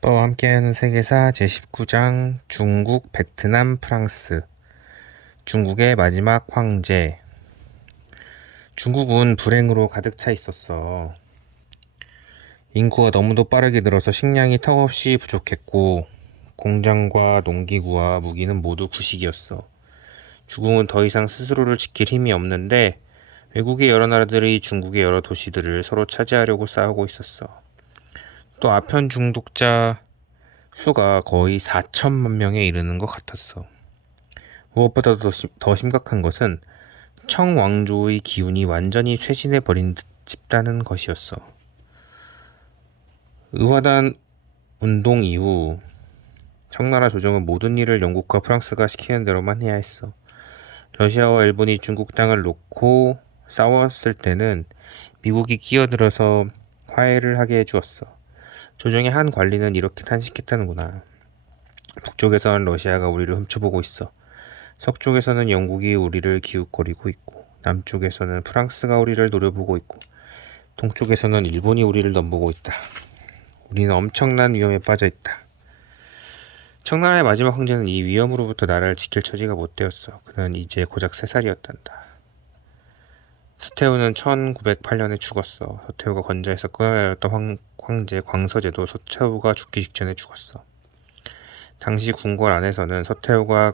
아빠와 함께하는 세계사 제19장 중국, 베트남, 프랑스 중국의 마지막 황제 중국은 불행으로 가득 차 있었어. 인구가 너무도 빠르게 늘어서 식량이 턱없이 부족했고 공장과 농기구와 무기는 모두 구식이었어. 중국은 더 이상 스스로를 지킬 힘이 없는데 외국의 여러 나라들이 중국의 여러 도시들을 서로 차지하려고 싸우고 있었어. 또 아편 중독자 수가 거의 4천만 명에 이르는 것 같았어. 무엇보다 더, 심, 더 심각한 것은 청왕조의 기운이 완전히 쇄신해 버린 듯 싶다는 것이었어. 의화단 운동 이후 청나라 조정은 모든 일을 영국과 프랑스가 시키는 대로만 해야 했어. 러시아와 일본이 중국 땅을 놓고 싸웠을 때는 미국이 끼어들어서 화해를 하게 해주었어. 조정의 한 관리는 이렇게 탄식했다는구나. 북쪽에서는 러시아가 우리를 훔쳐보고 있어. 서쪽에서는 영국이 우리를 기웃거리고 있고, 남쪽에서는 프랑스가 우리를 노려보고 있고, 동쪽에서는 일본이 우리를 넘보고 있다. 우리는 엄청난 위험에 빠져 있다. 청나라의 마지막 황제는 이 위험으로부터 나라를 지킬 처지가 못 되었어. 그는 이제 고작 세 살이었단다. 서태후는 1908년에 죽었어. 서태후가 건자에서 끊어내렸던 황, 황제 광서제도 서태후가 죽기 직전에 죽었어. 당시 궁궐 안에서는 서태후가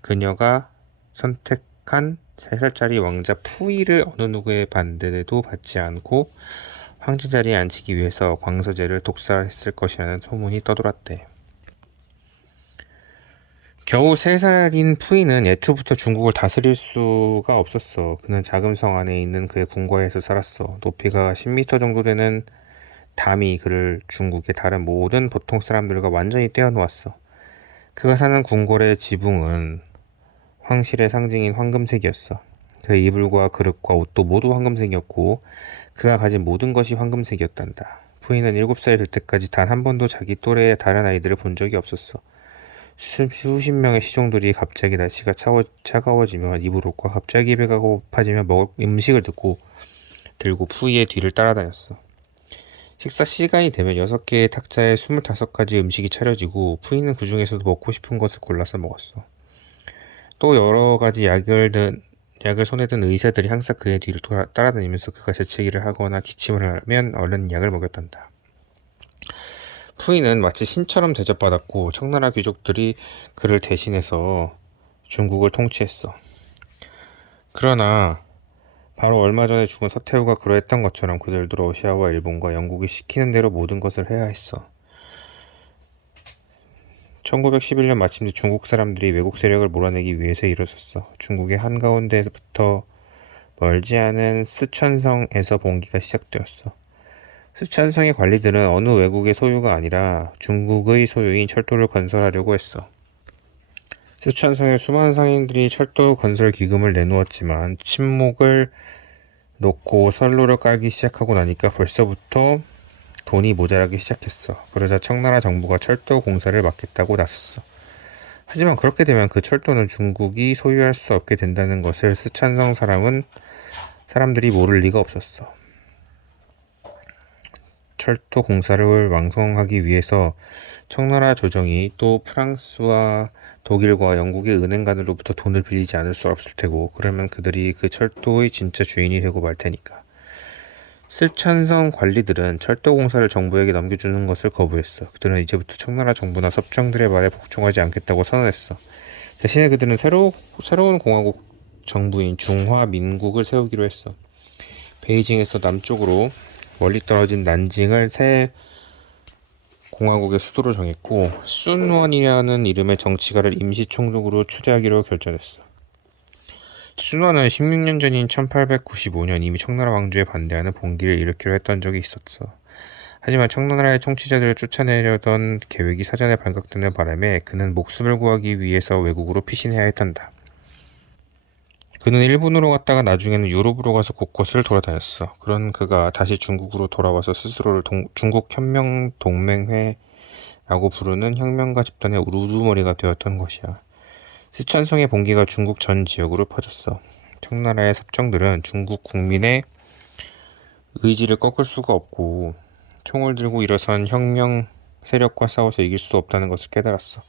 그녀가 선택한 3살짜리 왕자 푸이를 어느 누구의 반대에도 받지 않고 황제 자리에 앉히기 위해서 광서제를 독살했을 것이라는 소문이 떠돌았대. 겨우 3살인 푸이는 애초부터 중국을 다스릴 수가 없었어. 그는 작은 성 안에 있는 그의 궁궐에서 살았어. 높이가 10m 정도 되는 담이 그를 중국의 다른 모든 보통 사람들과 완전히 떼어놓았어. 그가 사는 궁궐의 지붕은 황실의 상징인 황금색이었어. 그의 이불과 그릇과 옷도 모두 황금색이었고 그가 가진 모든 것이 황금색이었단다. 푸이는 7살이 될 때까지 단 한 번도 자기 또래의 다른 아이들을 본 적이 없었어. 수, 수십 명의 시종들이 갑자기 날씨가 차워, 차가워지면 입을 옷과 갑자기 배가 고파지면 먹을 음식을 듣고 들고 푸이의 뒤를 따라다녔어. 식사 시간이 되면 여섯 개의 탁자에 스물다섯 가지 음식이 차려지고 푸이는 그 중에서도 먹고 싶은 것을 골라서 먹었어. 또 여러 가지 약을 든 약을 손에 든 의사들이 항상 그의 뒤를 돌아, 따라다니면서 그가 재채기를 하거나 기침을 하면 얼른 약을 먹였단다. 푸이는 마치 신처럼 대접받았고 청나라 귀족들이 그를 대신해서 중국을 통치했어. 그러나 바로 얼마 전에 죽은 서태후가 그러했던 것처럼 그들도 러시아와 일본과 영국이 시키는 대로 모든 것을 해야 했어. 1911년 마침내 중국 사람들이 외국 세력을 몰아내기 위해서 일어섰어. 중국의 한가운데부터 멀지 않은 스촨성에서 봉기가 시작되었어. 스촨성의 관리들은 어느 외국의 소유가 아니라 중국의 소유인 철도를 건설하려고 했어. 스촨성의 수많은 상인들이 철도 건설 기금을 내놓았지만 침묵을 놓고 선로를 깔기 시작하고 나니까 벌써부터 돈이 모자라기 시작했어. 그러자 청나라 정부가 철도 공사를 맡겠다고 나섰어. 하지만 그렇게 되면 그 철도는 중국이 소유할 수 없게 된다는 것을 스촨성 사람은 사람들이 모를 리가 없었어. 철도 공사를 완성하기 위해서 청나라 조정이 또 프랑스와 독일과 영국의 은행가들로부터 돈을 빌리지 않을 수 없을 테고 그러면 그들이 그 철도의 진짜 주인이 되고 말 테니까. 슬찬성 관리들은 철도 공사를 정부에게 넘겨주는 것을 거부했어. 그들은 이제부터 청나라 정부나 섭정들의 말에 복종하지 않겠다고 선언했어. 대신에 그들은 새로, 새로운 공화국 정부인 중화민국을 세우기로 했어. 베이징에서 남쪽으로 멀리 떨어진 난징을 새 공화국의 수도로 정했고 순원이라는 이름의 정치가를 임시 총독으로 초대하기로 결정했어. 순원은 16년 전인 1895년 이미 청나라 왕조에 반대하는 봉기를 일으키려 했던 적이 있었어. 하지만 청나라의 통치자들을 쫓아내려던 계획이 사전에 발각되는 바람에 그는 목숨을 구하기 위해서 외국으로 피신해야 했단다. 그는 일본으로 갔다가 나중에는 유럽으로 가서 곳곳을 돌아다녔어. 그런 그가 다시 중국으로 돌아와서 스스로를 동, 중국 혁명 동맹회라고 부르는 혁명가 집단의 우두머리가 되었던 것이야. 스촨성의 봉기가 중국 전 지역으로 퍼졌어. 청나라의 섭정들은 중국 국민의 의지를 꺾을 수가 없고 총을 들고 일어선 혁명 세력과 싸워서 이길 수 없다는 것을 깨달았어.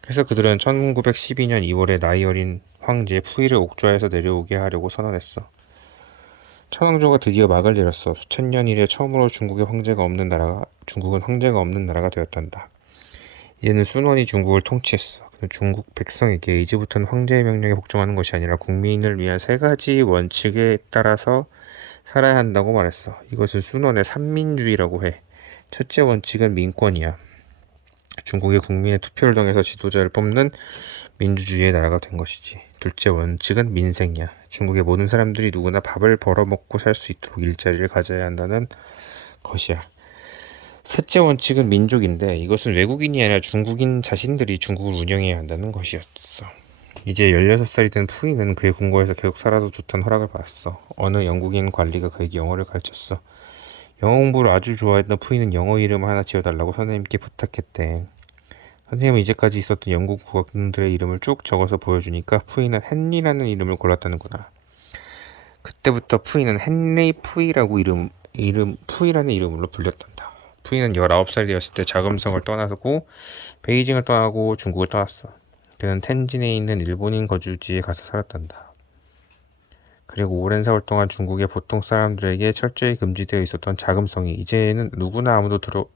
그래서 그들은 1912년 2월에 나이 어린 황제 푸이를 옥좌에서 내려오게 하려고 선언했어. 천황조가 드디어 막을 내렸어. 수천 년 이래 처음으로 중국에 황제가 없는 나라가 중국은 황제가 없는 나라가 되었단다. 이제는 순원이 중국을 통치했어. 중국 백성에게 이제부터는 황제의 명령에 복종하는 것이 아니라 국민을 위한 세 가지 원칙에 따라서 살아야 한다고 말했어. 이것을 순원의 삼민주의라고 해. 첫째 원칙은 민권이야. 중국의 국민의 투표를 통해서 지도자를 뽑는 민주주의의 나라가 된 것이지. 둘째 원칙은 민생이야. 중국의 모든 사람들이 누구나 밥을 벌어먹고 살 수 있도록 일자리를 가져야 한다는 것이야. 셋째 원칙은 민족인데 이것은 외국인이 아니라 중국인 자신들이 중국을 운영해야 한다는 것이었어. 이제 16살이 된 푸이는 그의 궁궐에서 계속 살아도 좋다는 허락을 받았어. 어느 영국인 관리가 그에게 영어를 가르쳤어. 영어 공부를 아주 좋아했던 푸이는 영어 이름 하나 지어달라고 선생님께 부탁했대. 선생님은 이제까지 있었던 영국 국왕들의 이름을 쭉 적어서 보여주니까 푸이는 헨리라는 이름을 골랐다는구나. 그때부터 푸이는 헨리 푸이라고 이름, 이름, 푸이라는 이름으로 불렸단다. 푸이는 19살이 되었을 때 자금성을 떠나고 베이징을 떠나고 중국을 떠났어. 그는 텐진에 있는 일본인 거주지에 가서 살았단다. 그리고 오랜 세월 동안 중국의 보통 사람들에게 철저히 금지되어 있었던 자금성이 이제는 누구나 아무도 들어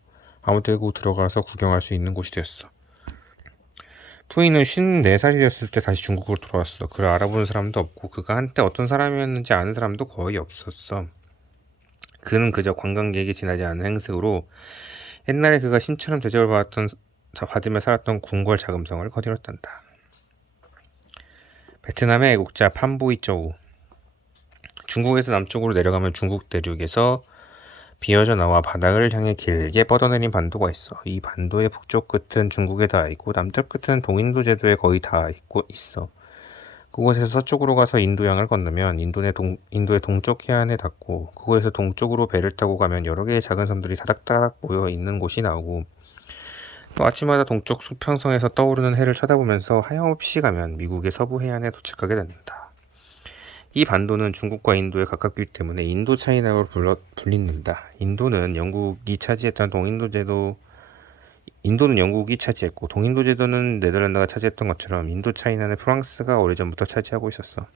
아무 데고 들어가서 구경할 수 있는 곳이 되었어. 푸이는 54살이 됐을 때 다시 중국으로 돌아왔어. 그를 알아보는 사람도 없고 그가 한때 어떤 사람이었는지 아는 사람도 거의 없었어. 그는 그저 관광객이 지나지 않은 행색으로 옛날에 그가 신처럼 대접을 받았던 받으며 살았던 궁궐 자금성을 거들었단다. 베트남의 애국자 판보이 저우 중국에서 남쪽으로 내려가면 중국 대륙에서 비어져 나와 바닥을 향해 길게 뻗어내린 반도가 있어. 이 반도의 북쪽 끝은 중국에 닿아 있고 남쪽 끝은 동인도 제도에 거의 닿아 있고 있어. 그곳에서 서쪽으로 가서 인도양을 건너면 인도의, 동, 인도의 동쪽 해안에 닿고 그곳에서 동쪽으로 배를 타고 가면 여러 개의 작은 섬들이 다닥다닥 모여 있는 곳이 나오고 또 아침마다 동쪽 수평성에서 떠오르는 해를 쳐다보면서 하염없이 가면 미국의 서부 해안에 도착하게 된다. 이 반도는 중국과 인도에 가깝기 때문에 인도 차이나로 불러, 불린다. 인도는 영국이 차지했던 동인도 제도 인도는 영국이 차지했고 동인도 제도는 네덜란드가 차지했던 것처럼 인도 차이나는 프랑스가 오래전부터 차지하고 있었어.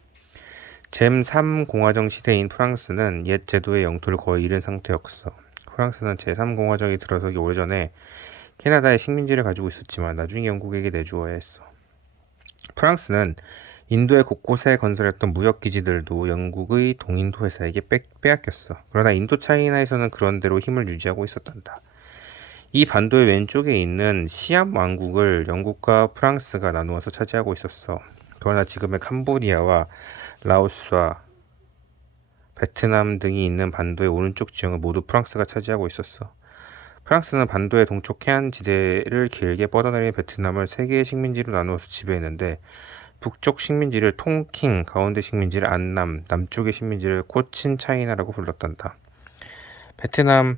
제3 공화정 시대인 프랑스는 옛 제도의 영토를 거의 잃은 상태였어. 프랑스는 제3 공화정이 들어서기 오래전에 캐나다의 식민지를 가지고 있었지만 나중에 영국에게 내주어야 했어. 프랑스는 인도의 곳곳에 건설했던 무역 기지들도 영국의 동인도 회사에게 빼, 빼앗겼어. 그러나 인도 차이나에서는 그런 대로 힘을 유지하고 있었단다. 이 반도의 왼쪽에 있는 시암 왕국을 영국과 프랑스가 나누어서 차지하고 있었어. 그러나 지금의 캄보디아와 라오스와 베트남 등이 있는 반도의 오른쪽 지형을 모두 프랑스가 차지하고 있었어. 프랑스는 반도의 동쪽 해안 지대를 길게 뻗어내린 베트남을 세 개의 식민지로 나누어서 지배했는데 북쪽 식민지를 통킹, 가운데 식민지를 안남, 남쪽의 식민지를 코친 차이나라고 불렀단다. 베트남은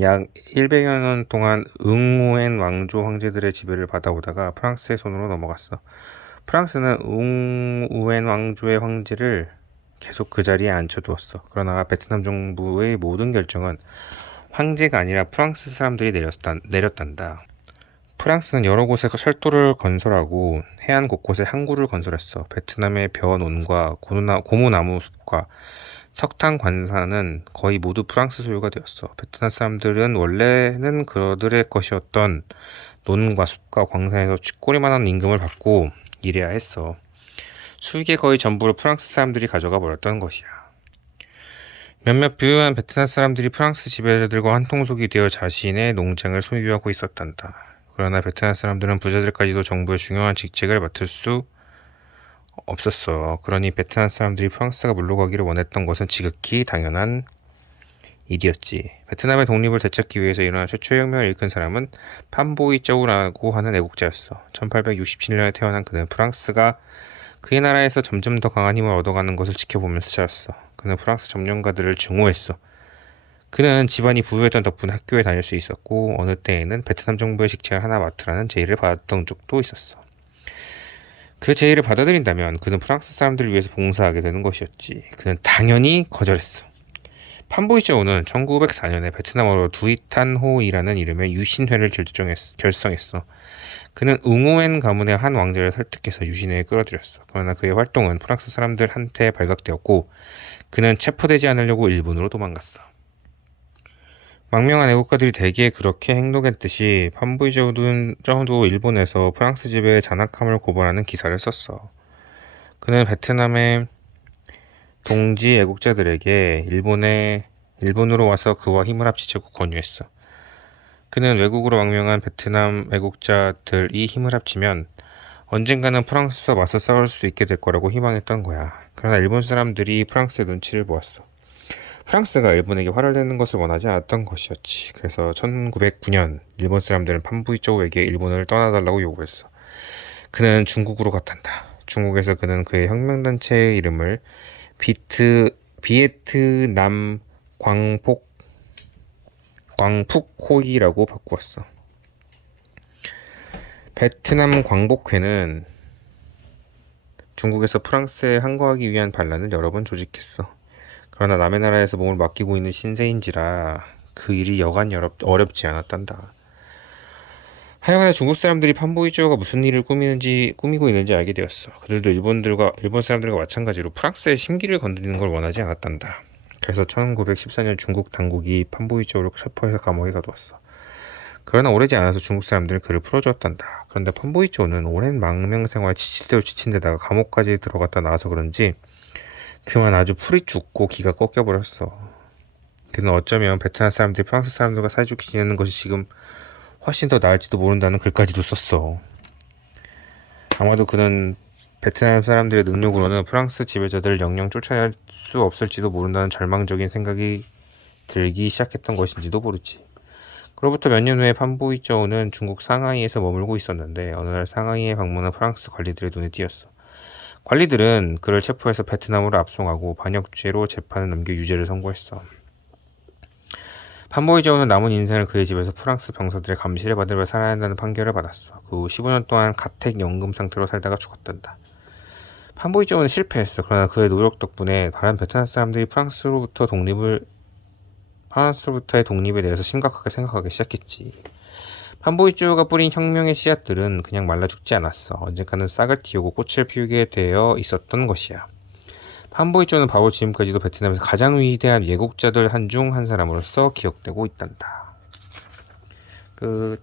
약 100여 년 동안 응우엔 왕조 황제들의 지배를 받아오다가 프랑스의 손으로 넘어갔어. 프랑스는 응우엔 왕조의 황제를 계속 그 자리에 앉혀두었어. 그러나 베트남 정부의 모든 결정은 황제가 아니라 프랑스 사람들이 내렸단, 내렸단다. 프랑스는 여러 곳에 철도를 건설하고 해안 곳곳에 항구를 건설했어. 베트남의 벼논과 고무나무 숲과 석탄 관사는 거의 모두 프랑스 소유가 되었어. 베트남 사람들은 원래는 그들의 것이었던 논과 숲과 광산에서 쥐꼬리만한 임금을 받고 일해야 했어. 수익의 거의 전부를 프랑스 사람들이 가져가 버렸던 것이야. 몇몇 부유한 베트남 사람들이 프랑스 지배자들과 한통속이 되어 자신의 농장을 소유하고 있었단다. 그러나 베트남 사람들은 부자들까지도 정부의 중요한 직책을 맡을 수 없었어. 그러니 베트남 사람들이 프랑스가 물러가기를 원했던 것은 지극히 당연한 일이었지. 베트남의 독립을 되찾기 위해서 일어난 최초의 혁명을 일으킨 사람은 판보이 짜우라고 하는 애국자였어. 1867년에 태어난 그는 프랑스가 그의 나라에서 점점 더 강한 힘을 얻어가는 것을 지켜보면서 자랐어. 그는 프랑스 점령가들을 증오했어. 그는 집안이 부유했던 덕분에 학교에 다닐 수 있었고 어느 때에는 베트남 정부의 직책을 하나 맡으라는 제의를 받았던 적도 있었어. 그 제의를 받아들인다면 그는 프랑스 사람들을 위해서 봉사하게 되는 것이었지. 그는 당연히 거절했어. 판보이저우는 1904년에 베트남어로 두이탄호이라는 이름의 유신회를 결성했어. 그는 웅호엔 가문의 한 왕자를 설득해서 유신회에 끌어들였어. 그러나 그의 활동은 프랑스 사람들한테 발각되었고 그는 체포되지 않으려고 일본으로 도망갔어. 망명한 애국가들이 대개 그렇게 행동했듯이 판보이저우는 저도 일본에서 프랑스 지배의 잔악함을 고발하는 기사를 썼어. 그는 베트남의 동지 애국자들에게 일본에 일본으로 와서 그와 힘을 합치자고 권유했어. 그는 외국으로 망명한 베트남 애국자들이 힘을 합치면 언젠가는 프랑스와 맞서 싸울 수 있게 될 거라고 희망했던 거야. 그러나 일본 사람들이 프랑스의 눈치를 보았어. 프랑스가 일본에게 화를 내는 것을 원하지 않았던 것이었지. 그래서 1909년 일본 사람들은 판부이조우에게 일본을 떠나달라고 요구했어. 그는 중국으로 갔단다. 중국에서 그는 그의 혁명단체의 이름을 비트 비에트남 광폭 광북호이라고 바꾸었어. 베트남 광복회는 중국에서 프랑스에 항거하기 위한 반란을 여러 번 조직했어. 그러나 남의 나라에서 몸을 맡기고 있는 신세인지라 그 일이 여간 어렵, 어렵 지 않았단다. 하여간에 중국 사람들이 판보이조가 무슨 일을 꾸미는지 꾸미고 있는지 알게 되었어. 그들도 일본들과 일본 사람들과 마찬가지로 프랑스의 심기를 건드리는 걸 원하지 않았단다. 그래서 1914년 중국 당국이 판보이조를 체포해서 감옥에 가두었어. 그러나 오래지 않아서 중국 사람들은 그를 풀어주었단다. 그런데 판보이조는 오랜 망명 생활 지칠대로 지친 데다가 감옥까지 들어갔다 나와서 그런지 그만 아주 풀이 죽고 기가 꺾여버렸어. 그는 어쩌면 베트남 사람들이 프랑스 사람들과 사이좋게 지내는 것이 지금 훨씬 더 나을지도 모른다는 글까지도 썼어. 아마도 그는 베트남 사람들의 능력으로는 프랑스 지배자들을 영영 쫓아낼 수 없을지도 모른다는 절망적인 생각이 들기 시작했던 것인지도 모르지. 그로부터 몇 년 후에 판보이 저우는 중국 상하이에서 머물고 있었는데 어느 날 상하이에 방문한 프랑스 관리들의 눈에 띄었어. 관리들은 그를 체포해서 베트남으로 압송하고 반역죄로 재판을 넘겨 유죄를 선고했어. 판보이 저우는 남은 인생을 그의 집에서 프랑스 병사들의 감시를 받으며 살아야 한다는 판결을 받았어. 그 후 15년 동안 가택연금 상태로 살다가 죽었단다. 판보이 저우는 실패했어. 그러나 그의 노력 덕분에 다른 베트남 사람들이 프랑스로부터 독립을 프랑스로부터의 독립에 대해서 심각하게 생각하기 시작했지. 판보이조가 뿌린 혁명의 씨앗들은 그냥 말라 죽지 않았어. 언젠가는 싹을 틔우고 꽃을 피우게 되어 있었던 것이야. 판보이조는 바로 지금까지도 베트남에서 가장 위대한 예국자들 한 중 한 사람으로서 기억되고 있단다. 끝.